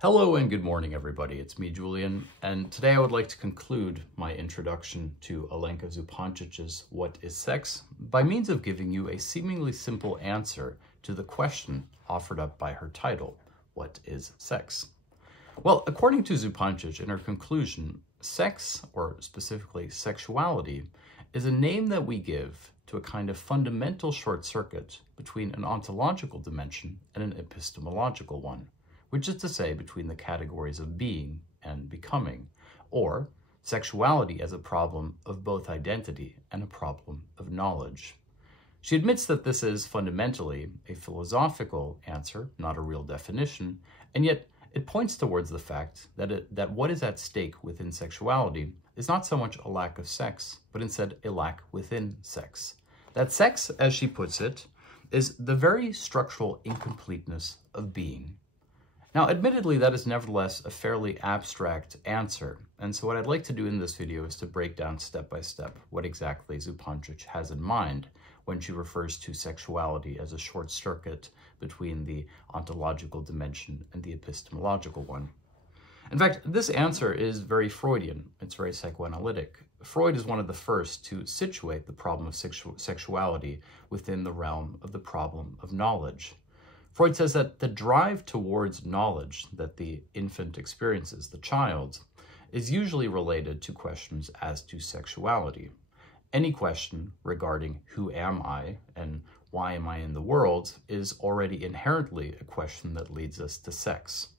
Hello and good morning, everybody. It's me, Julian, and today I would like to conclude my introduction to Alena Zupančič's What is Sex by means of giving you a seemingly simple answer to the question offered up by her title, What is Sex? Well, according to Zupančič in her conclusion, sex, or specifically sexuality, is a name that we give to a kind of fundamental short circuit between an ontological dimension and an epistemological one, which is to say between the categories of being and becoming, or sexuality as a problem of both identity and a problem of knowledge. She admits that this is fundamentally a philosophical answer, not a real definition, and yet it points towards the fact that what is at stake within sexuality is not so much a lack of sex, but instead a lack within sex. That sex, as she puts it, is the very structural incompleteness of being. Now, admittedly, that is nevertheless a fairly abstract answer, and so what I'd like to do in this video is to break down step by step what exactly Zupančič has in mind when she refers to sexuality as a short circuit between the ontological dimension and the epistemological one. In fact, this answer is very Freudian. It's very psychoanalytic. Freud is one of the first to situate the problem of sexuality within the realm of the problem of knowledge. Freud says that the drive towards knowledge that the infant experiences, the child, is usually related to questions as to sexuality. Any question regarding who am I and why am I in the world is already inherently a question that leads us to sex.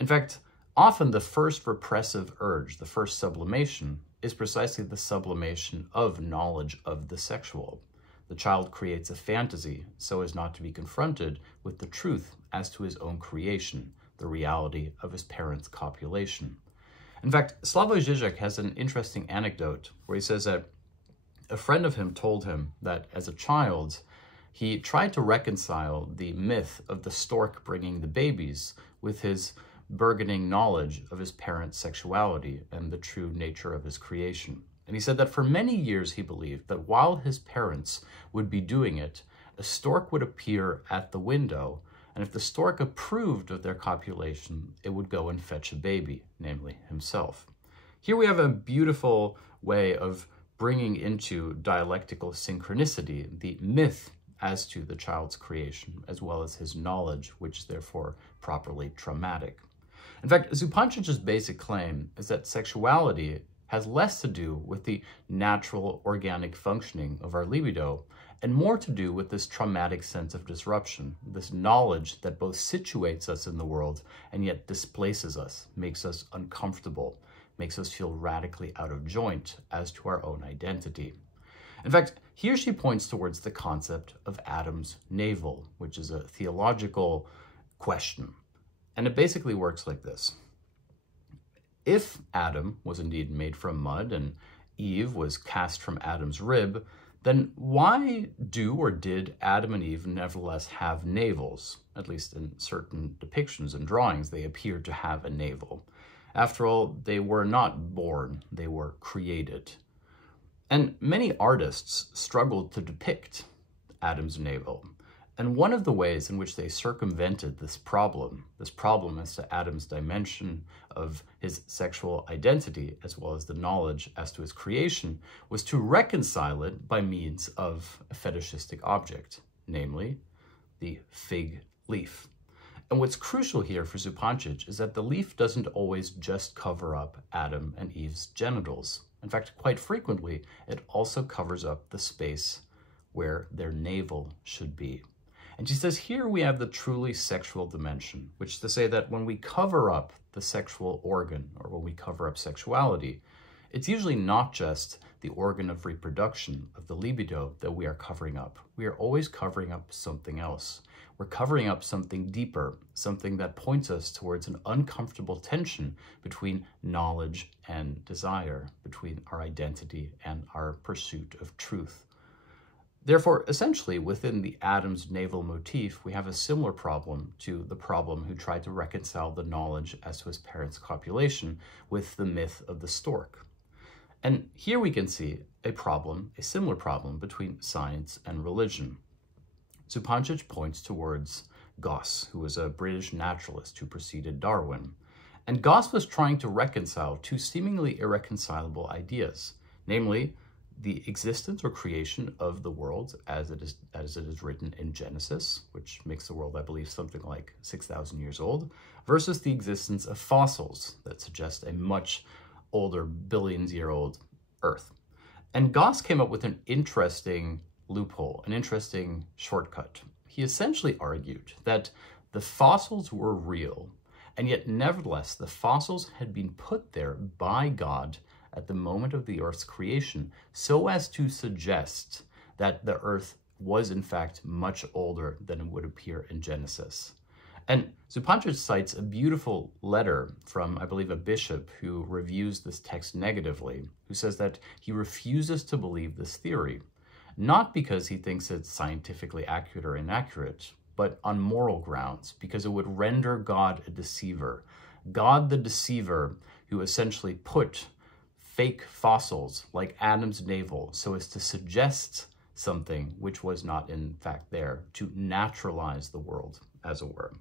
In fact, often the first repressive urge, the first sublimation, is precisely the sublimation of knowledge of the sexual. The child creates a fantasy so as not to be confronted with the truth as to his own creation, the reality of his parents' copulation. In fact, Slavoj Žižek has an interesting anecdote where he says that a friend of him told him that as a child, he tried to reconcile the myth of the stork bringing the babies with his burgeoning knowledge of his parents' sexuality and the true nature of his creation. And he said that for many years he believed that while his parents would be doing it, a stork would appear at the window, and if the stork approved of their copulation, it would go and fetch a baby, namely himself. Here we have a beautiful way of bringing into dialectical synchronicity the myth as to the child's creation, as well as his knowledge, which is therefore properly traumatic. In fact, Zupančič's basic claim is that sexuality has less to do with the natural organic functioning of our libido and more to do with this traumatic sense of disruption, this knowledge that both situates us in the world and yet displaces us, makes us uncomfortable, makes us feel radically out of joint as to our own identity. In fact, here she points towards the concept of Adam's navel, which is a theological question. And it basically works like this. If Adam was indeed made from mud and Eve was cast from Adam's rib, then why do or did Adam and Eve nevertheless have navels? At least in certain depictions and drawings, they appear to have a navel. After all, they were not born, they were created. And many artists struggled to depict Adam's navel. And one of the ways in which they circumvented this problem as to Adam's dimension of his sexual identity, as well as the knowledge as to his creation, was to reconcile it by means of a fetishistic object, namely the fig leaf. And what's crucial here for Zupančič is that the leaf doesn't always just cover up Adam and Eve's genitals. In fact, quite frequently, it also covers up the space where their navel should be. And she says here we have the truly sexual dimension, which is to say that when we cover up the sexual organ, or when we cover up sexuality, it's usually not just the organ of reproduction, of the libido, that we are covering up. We are always covering up something else. We're covering up something deeper, something that points us towards an uncomfortable tension between knowledge and desire, between our identity and our pursuit of truth. Therefore, essentially, within the Adam's navel motif, we have a similar problem to the problem who tried to reconcile the knowledge as to his parents' copulation with the myth of the stork. And here we can see a similar problem between science and religion. Zupančič points towards Goss, who was a British naturalist who preceded Darwin. And Goss was trying to reconcile two seemingly irreconcilable ideas, namely the existence or creation of the world as it is written in Genesis, which makes the world, I believe, something like 6,000 years old, versus the existence of fossils that suggest a much older, billions-year-old Earth. And Goss came up with an interesting loophole, an interesting shortcut. He essentially argued that the fossils were real, and yet nevertheless the fossils had been put there by God at the moment of the Earth's creation so as to suggest that the Earth was in fact much older than it would appear in Genesis. And Zupančič cites a beautiful letter from, I believe, a bishop who reviews this text negatively, who says that he refuses to believe this theory, not because he thinks it's scientifically accurate or inaccurate, but on moral grounds, because it would render God a deceiver. God the deceiver, who essentially put fake fossils like Adam's navel so as to suggest something which was not in fact there, to naturalize the world, as it were.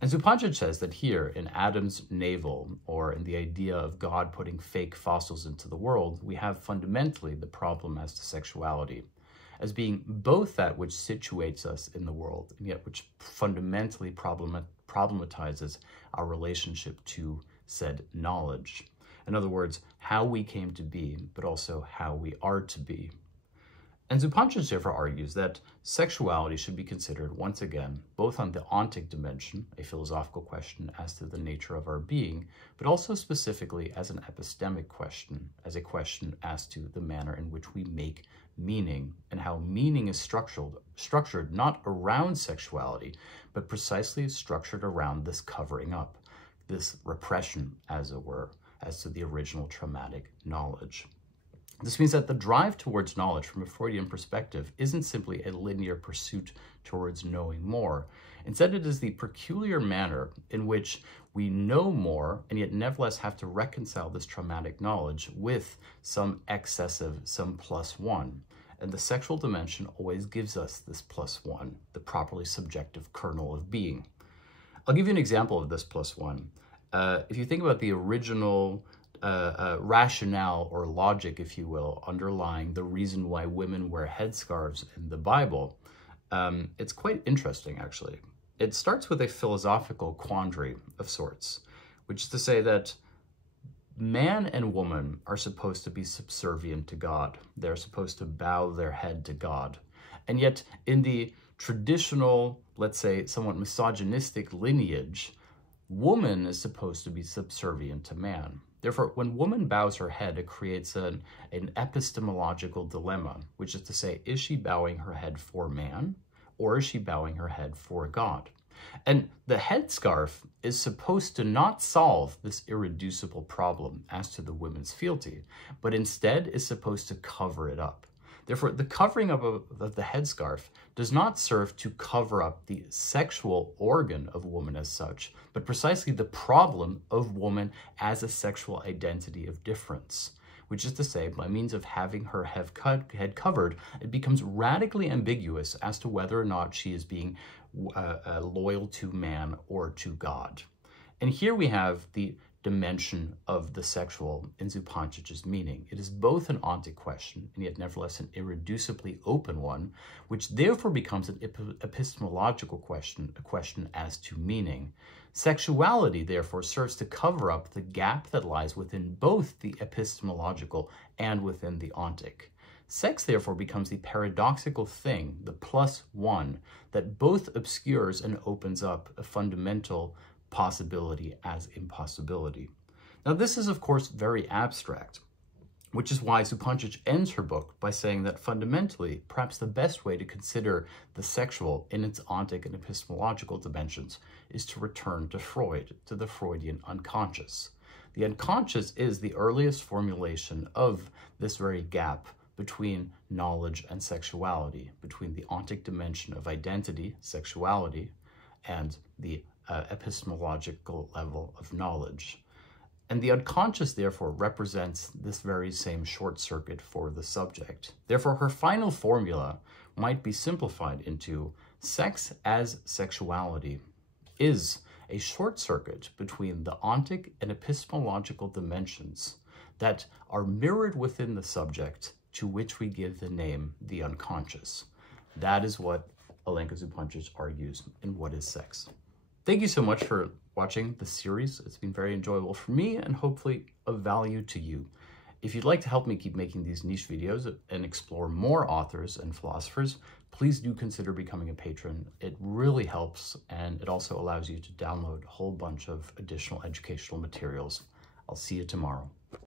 And Zupančič says that here in Adam's navel, or in the idea of God putting fake fossils into the world, we have fundamentally the problem as to sexuality, as being both that which situates us in the world, and yet which fundamentally problematizes our relationship to said knowledge. In other words, how we came to be, but also how we are to be. And Zupančič therefore argues that sexuality should be considered once again, both on the ontic dimension, a philosophical question as to the nature of our being, but also specifically as an epistemic question, as a question as to the manner in which we make meaning and how meaning is structured not around sexuality, but precisely structured around this covering up, this repression, as it were, as to the original traumatic knowledge. This means that the drive towards knowledge from a Freudian perspective isn't simply a linear pursuit towards knowing more. Instead, it is the peculiar manner in which we know more and yet nevertheless have to reconcile this traumatic knowledge with some excessive, some +1. And the sexual dimension always gives us this +1, the properly subjective kernel of being. I'll give you an example of this +1. If you think about the original rationale or logic, if you will, underlying the reason why women wear headscarves in the Bible, it's quite interesting, actually. It starts with a philosophical quandary of sorts, which is to say that man and woman are supposed to be subservient to God. They're supposed to bow their head to God. And yet, in the traditional, let's say, somewhat misogynistic lineage, woman is supposed to be subservient to man. Therefore, when woman bows her head, it creates an epistemological dilemma, which is to say, is she bowing her head for man, or is she bowing her head for God? And the headscarf is supposed to not solve this irreducible problem as to the women's fealty, but instead is supposed to cover it up. Therefore, the covering up of the headscarf does not serve to cover up the sexual organ of woman as such, but precisely the problem of woman as a sexual identity of difference, which is to say, by means of having her head covered, it becomes radically ambiguous as to whether or not she is being loyal to man or to God. And here we have the dimension of the sexual in Zupančič's meaning. It is both an ontic question, and yet nevertheless an irreducibly open one, which therefore becomes an epistemological question, a question as to meaning. Sexuality, therefore, serves to cover up the gap that lies within both the epistemological and within the ontic. Sex, therefore, becomes the paradoxical thing, the +1, that both obscures and opens up a fundamental possibility as impossibility. Now, this is, of course, very abstract, which is why Zupančič ends her book by saying that fundamentally, perhaps the best way to consider the sexual in its ontic and epistemological dimensions is to return to Freud, to the Freudian unconscious. The unconscious is the earliest formulation of this very gap between knowledge and sexuality, between the ontic dimension of identity, sexuality, and the epistemological level of knowledge. And the unconscious, therefore, represents this very same short circuit for the subject. Therefore, her final formula might be simplified into Sex as sexuality is a short circuit between the ontic and epistemological dimensions that are mirrored within the subject, to which we give the name the unconscious. That is what Alena Zupančič argues in What is Sex? Thank you so much for watching the series. It's been very enjoyable for me and hopefully of value to you. If you'd like to help me keep making these niche videos and explore more authors and philosophers, please do consider becoming a patron. It really helps, and it also allows you to download a whole bunch of additional educational materials. I'll see you tomorrow.